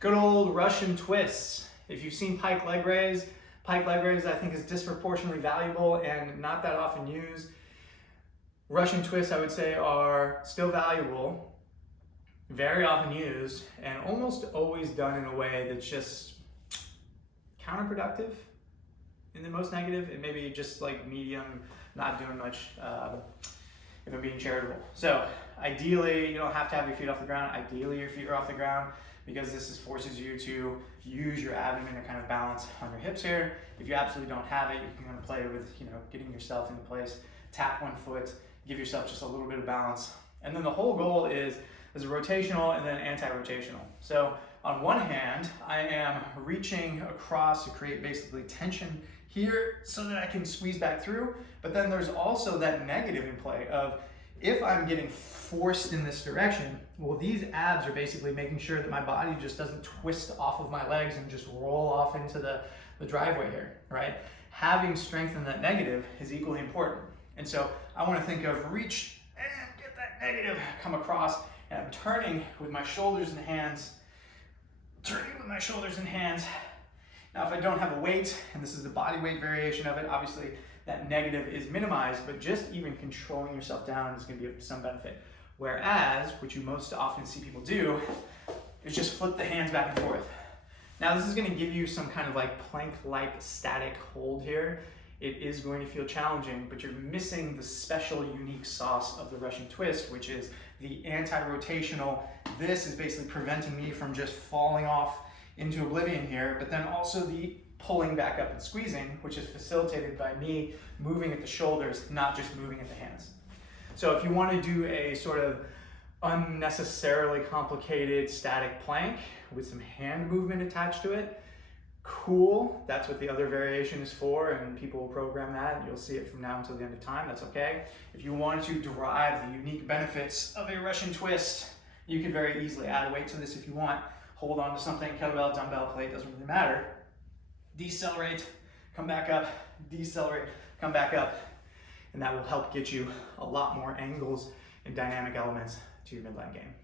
Good old Russian twists. If you've seen pike leg raise I think is disproportionately valuable and not that often used. Russian twists, I would say, are still valuable, very often used, and almost always done in a way that's just counterproductive in the most negative, and maybe just like medium, not doing much if I'm being charitable. So ideally, you don't have to have your feet off the ground. Ideally, your feet are off the ground, because this forces you to use your abdomen to kind of balance on your hips here. If you absolutely don't have it, you can kind of play with, getting yourself into place, tap one foot, give yourself just a little bit of balance. And then the whole goal is a rotational and then anti-rotational. So on one hand, I am reaching across to create basically tension here so that I can squeeze back through. But then there's also that negative in play of, if I'm getting forced in this direction, well, these abs are basically making sure that my body just doesn't twist off of my legs and just roll off into the driveway here, right? Having strength in that negative is equally important. And so I want to think of reach and get that negative, come across, and I'm turning with my shoulders and hands, Now, if I don't have a weight, and this is the body weight variation of it, obviously that negative is minimized, but just even controlling yourself down is going to be of some benefit. Whereas, what you most often see people do is just flip the hands back and forth. Now, this is going to give you some kind of like plank-like static hold here. It is going to feel challenging, but you're missing the special, unique sauce of the Russian twist, which is the anti-rotational. This is basically preventing me from just falling off into oblivion here, but then also the pulling back up and squeezing, which is facilitated by me moving at the shoulders, not just moving at the hands. So if you want to do a sort of unnecessarily complicated static plank with some hand movement attached to it, cool, that's what the other variation is for, and people will program that, and you'll see it from now until the end of time, that's okay. If you want to derive the unique benefits of a Russian twist, you can very easily add a weight to this if you want. Hold on to something, kettlebell, dumbbell, plate, doesn't really matter. Decelerate, come back up, decelerate, come back up, and that will help get you a lot more angles and dynamic elements to your midline game.